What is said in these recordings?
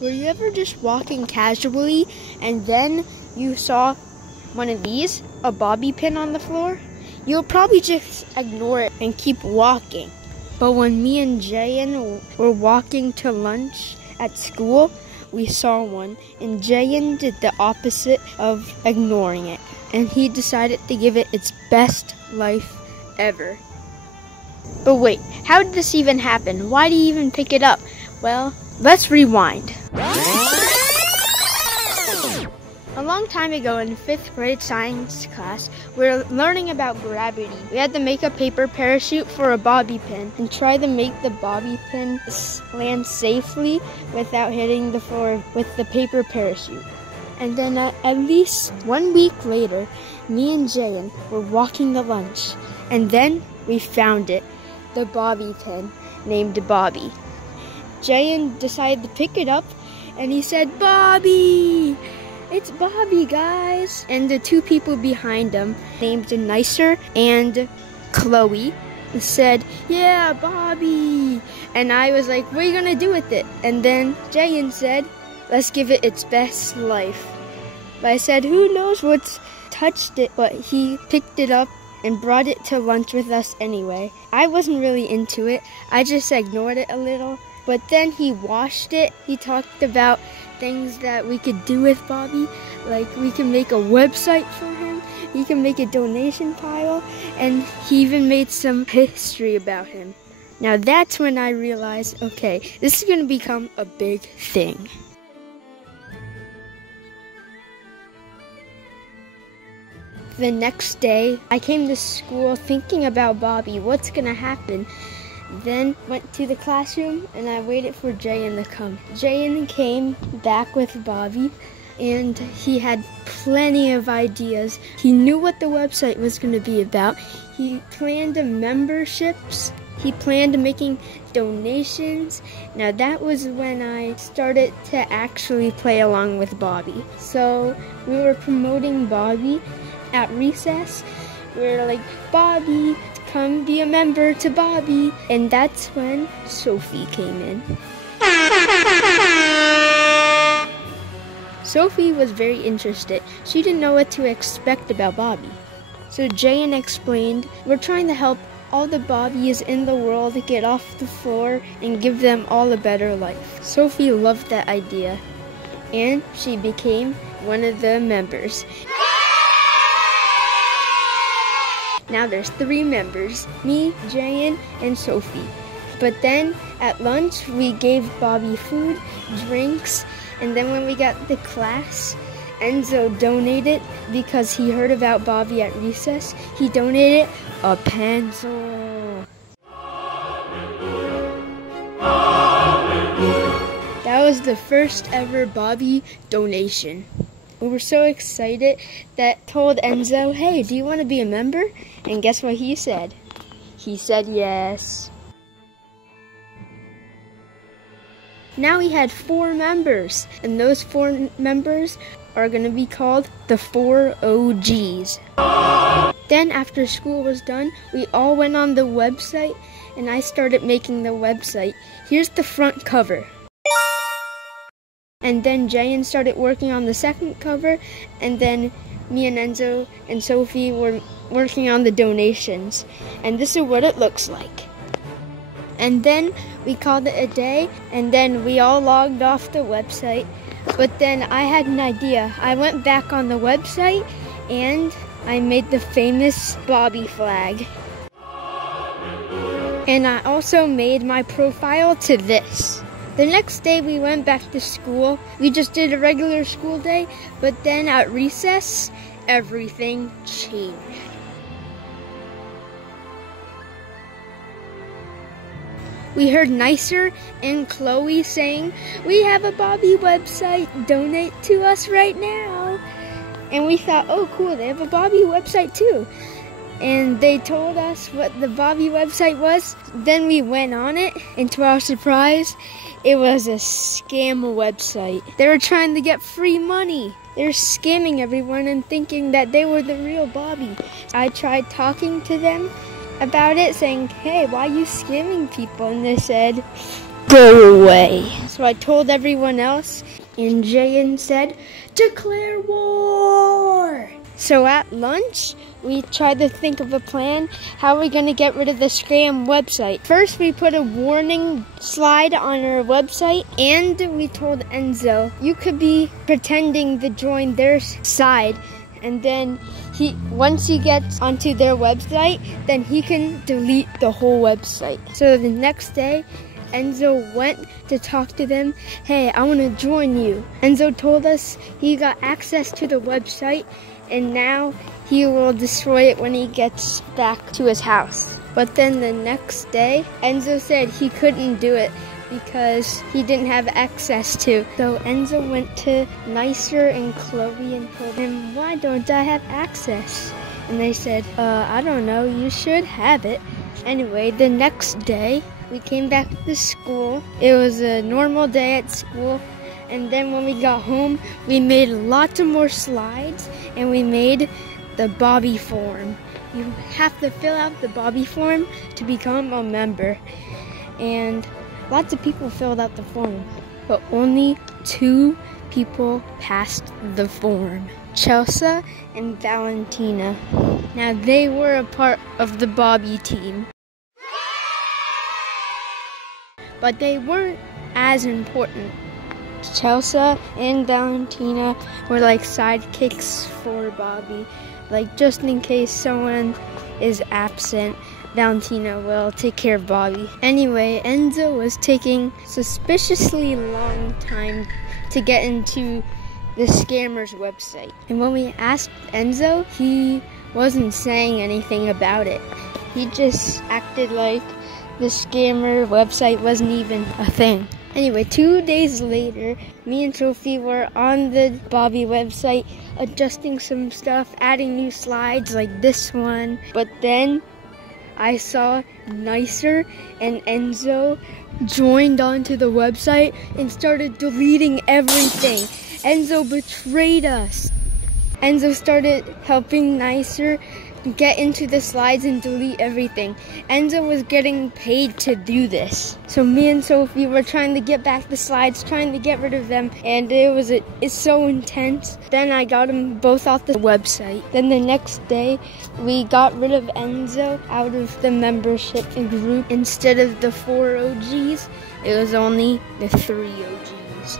Were you ever just walking casually and then you saw one of these, a bobby pin on the floor? You'll probably just ignore it and keep walking. But when me and Jayen were walking to lunch at school, we saw one, and Jayen did the opposite of ignoring it, and he decided to give it its best life ever. But wait, how did this even happen? Why did he even pick it up? Well, let's rewind. A long time ago in 5th grade science class, we were learning about gravity. We had to make a paper parachute for a bobby pin and try to make the bobby pin land safely without hitting the floor with the paper parachute. And then at least 1 week later, me and Jayen were walking to lunch, and then we found it, the bobby pin named Bobby. Jayen decided to pick it up, and he said, "Bobby! It's Bobby, guys!" And the two people behind him, named Nicer and Chloe, said, "Yeah, Bobby!" And I was like, "What are you gonna do with it?" And then Jayen said, "Let's give it its best life." But I said, "Who knows what's touched it?" But he picked it up and brought it to lunch with us anyway. I wasn't really into it. I just ignored it a little. But then he washed it. He talked about things that we could do with Bobby, like we can make a website for him, he can make a donation pile, and he even made some history about him. Now that's when I realized, okay, this is going to become a big thing. The next day, I came to school thinking about Bobby, what's going to happen? Then went to the classroom and I waited for Jayen to come. Jayen came back with Bobby and he had plenty of ideas. He knew what the website was going to be about. He planned memberships. He planned making donations. Now that was when I started to actually play along with Bobby. So we were promoting Bobby at recess. We were like, "Bobby, come be a member to Bobby." And that's when Sophie came in. Sophie was very interested. She didn't know what to expect about Bobby. So Jayen explained, "We're trying to help all the Bobbies in the world get off the floor and give them all a better life." Sophie loved that idea, and she became one of the members. Now there's 3 members, me, Jayen, and Sophie. But then at lunch, we gave Bobby food, drinks, and then when we got to class, Enzo donated, because he heard about Bobby at recess, he donated a pencil. That was the first ever Bobby donation. We were so excited that told Enzo, "Hey, do you want to be a member?" And guess what he said? He said yes. Now we had 4 members, and those 4 members are going to be called the 4 OGs. Then after school was done, we all went on the website, and I started making the website. Here's the front cover. And then Jayen started working on the second cover, and then me and Enzo and Sophie were working on the donations. And this is what it looks like. And then we called it a day, and then we all logged off the website. But then I had an idea. I went back on the website, and I made the famous Bobby flag. And I also made my profile to this. The next day we went back to school. We just did a regular school day, but then at recess, everything changed. We heard Nicer and Chloe saying, "We have a Bobby website, donate to us right now." And we thought, oh cool, they have a Bobby website too. And they told us what the Bobby website was. Then we went on it, and to our surprise, it was a scam website. They were trying to get free money. They were scamming everyone and thinking that they were the real Bobby. I tried talking to them about it, saying, "Hey, why are you scamming people?" And they said, go away. So I told everyone else, and Jayen said, declare war! So at lunch, we tried to think of a plan how we're going to get rid of the scam website. First, we put a warning slide on our website, and we told Enzo, you could be pretending to join their side, and then once he gets onto their website, then he can delete the whole website. So the next day, Enzo went to talk to them. Hey, I want to join you. Enzo told us he got access to the website, and now he will destroy it when he gets back to his house. But then the next day, Enzo said he couldn't do it because he didn't have access to. So Enzo went to Nicer and Chloe and told him, why don't I have access? And they said, I don't know, you should have it. Anyway, the next day, we came back to school. It was a normal day at school. And then when we got home, we made lots of more slides, and we made the Bobby form. You have to fill out the Bobby form to become a member. And lots of people filled out the form, but only 2 people passed the form. Chelsea and Valentina. Now they were a part of the Bobby team, but they weren't as important. Chelsea and Valentina were like sidekicks for Bobby. Like just in case someone is absent, Valentina will take care of Bobby. Anyway, Enzo was taking suspiciously long time to get into the scammer's website. And when we asked Enzo, he wasn't saying anything about it. He just acted like the scammer website wasn't even a thing. Anyway, 2 days later, me and Sophie were on the Bobby website adjusting some stuff, adding new slides like this one. But then I saw Nicer and Enzo joined onto the website and started deleting everything. Enzo betrayed us. Enzo started helping Nicer get into the slides and delete everything. Enzo was getting paid to do this. So me and Sophie were trying to get back the slides, trying to get rid of them, and it's so intense. Then I got them both off the website. Then the next day, we got rid of Enzo out of the membership group. Instead of the 4 OGs, it was only the 3 OGs.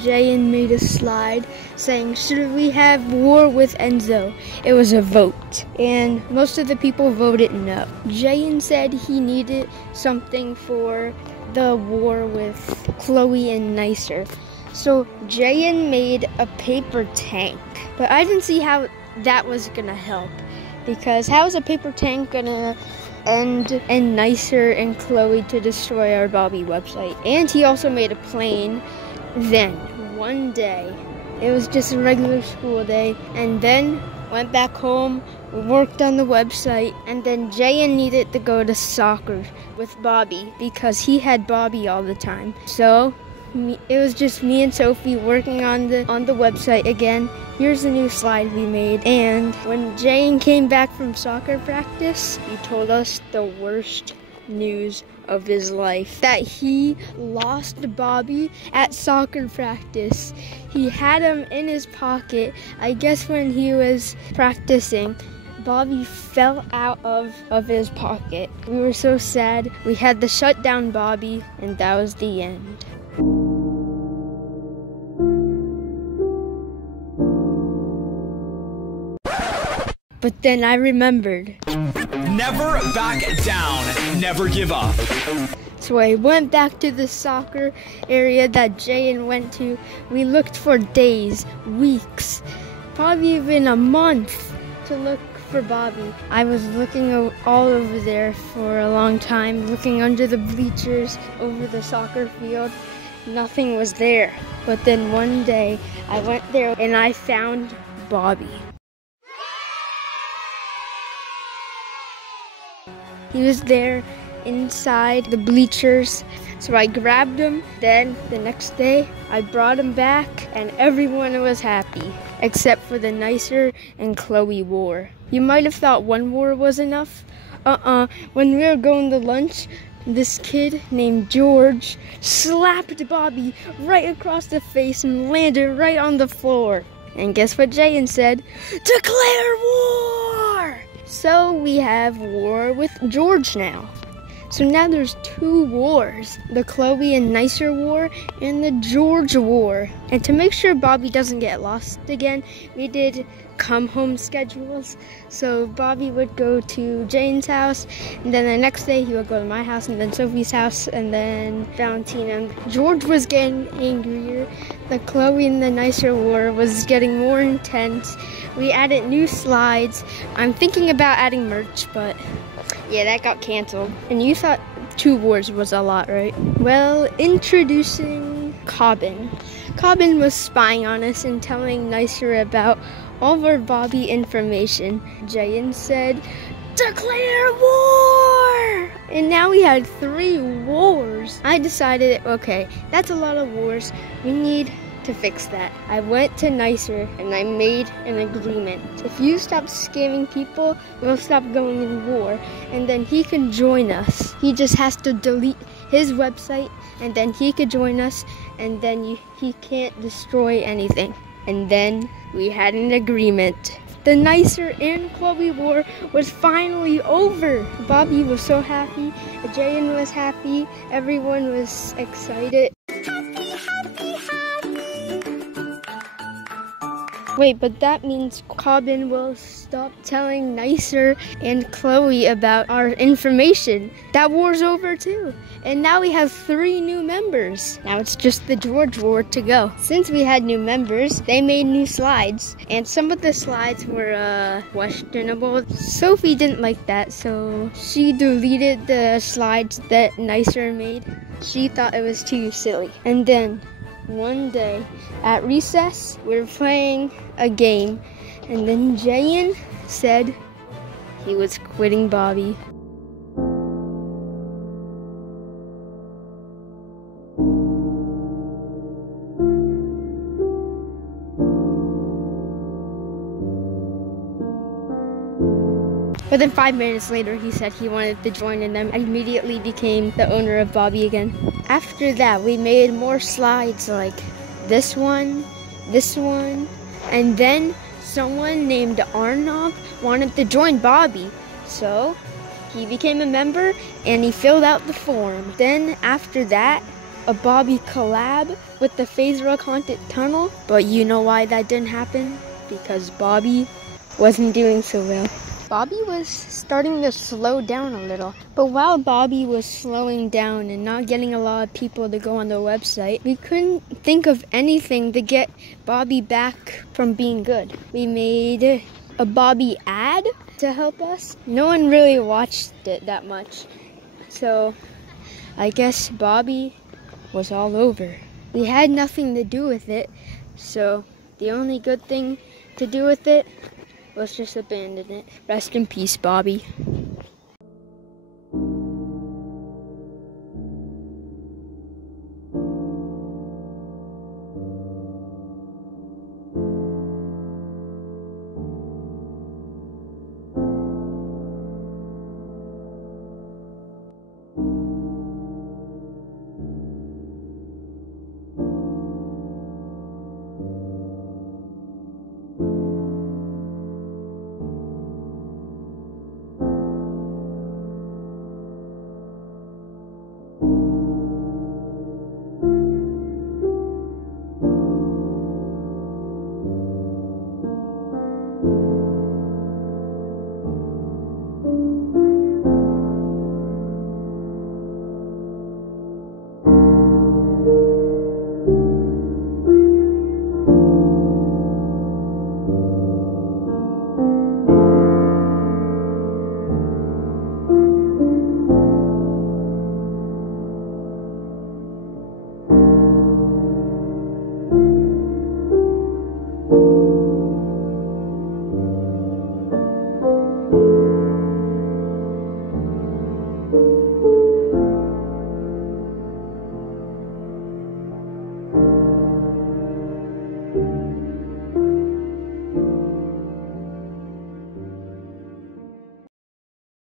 Jayen made a slide saying, should we have war with Enzo? It was a vote, and most of the people voted no. Jayen said he needed something for the war with Chloe and Nicer. So Jayen made a paper tank, but I didn't see how that was gonna help, because how is a paper tank gonna end and Nicer and Chloe to destroy our Bobby website? And he also made a plane. Then, one day, it was just a regular school day, and then went back home, worked on the website, and then Jayen needed to go to soccer with Bobby because he had Bobby all the time. So, it was just me and Sophie working on the website again. Here's the new slide we made. And when Jayen came back from soccer practice, he told us the worst news of his life, that he lost Bobby at soccer practice. He had him in his pocket. I guess when he was practicing, Bobby fell out of his pocket. We were so sad. We had to shut down Bobby, and that was the end. But then I remembered. Never back down, never give up. So I went back to the soccer area that Jayen went to. We looked for days, weeks, probably even a month to look for Bobby. I was looking all over there for a long time, looking under the bleachers, over the soccer field. Nothing was there. But then one day I went there and I found Bobby. He was there inside the bleachers. So I grabbed him. Then the next day I brought him back and everyone was happy except for the Nicer and Chloe war. You might have thought one war was enough. When we were going to lunch, this kid named George slapped Bobby right across the face and landed right on the floor. And guess what Jayen said? Declare war! So we have war with George now. So now there's 2 wars, the Chloe and Nicer war and the George war. And to make sure Bobby doesn't get lost again, we did come home schedules. So Bobby would go to Jayen's house, and then the next day he would go to my house, and then Sophie's house, and then Valentina. George was getting angrier. The Chloe and the Nicer war was getting more intense. We added new slides. I'm thinking about adding merch, but yeah, that got canceled. And you thought 2 wars was a lot, right? Well, introducing Cobbin. Cobbin was spying on us and telling Nicer about all of our Bobby information. Jayen said, declare war! And now we had 3 wars. I decided, okay, that's a lot of wars. We need to fix that. I went to Nicer and I made an agreement. If you stop scamming people, we'll stop going in war, and then he can join us. He just has to delete his website, and then he could join us, and then he can't destroy anything. And then we had an agreement. The Nicer and Chloe war was finally over. Bobby was so happy, Jayen was happy, everyone was excited. Wait, but that means Cobbin will stop telling Nicer and Chloe about our information. That war's over too. And now we have 3 new members. Now it's just the George war to go. Since we had new members, they made new slides. And some of the slides were questionable. Sophie didn't like that, so she deleted the slides that Nicer made. She thought it was too silly. And then one day at recess, we were playing a game, and then Jayen said he was quitting Bobby. But then 5 minutes later, he said he wanted to join, and then immediately became the owner of Bobby again. After that, we made more slides like this one, and then someone named Arnav wanted to join Bobby. So he became a member and he filled out the form. Then after that, a Bobby collab with the Phase Rock Haunted Tunnel. But you know why that didn't happen? Because Bobby wasn't doing so well. Bobby was starting to slow down a little. But while Bobby was slowing down and not getting a lot of people to go on the website, we couldn't think of anything to get Bobby back from being good. We made a Bobby ad to help us. No one really watched it that much. So I guess Bobby was all over. We had nothing to do with it. So the only good thing to do with it, let's just abandon it. Rest in peace, Bobby.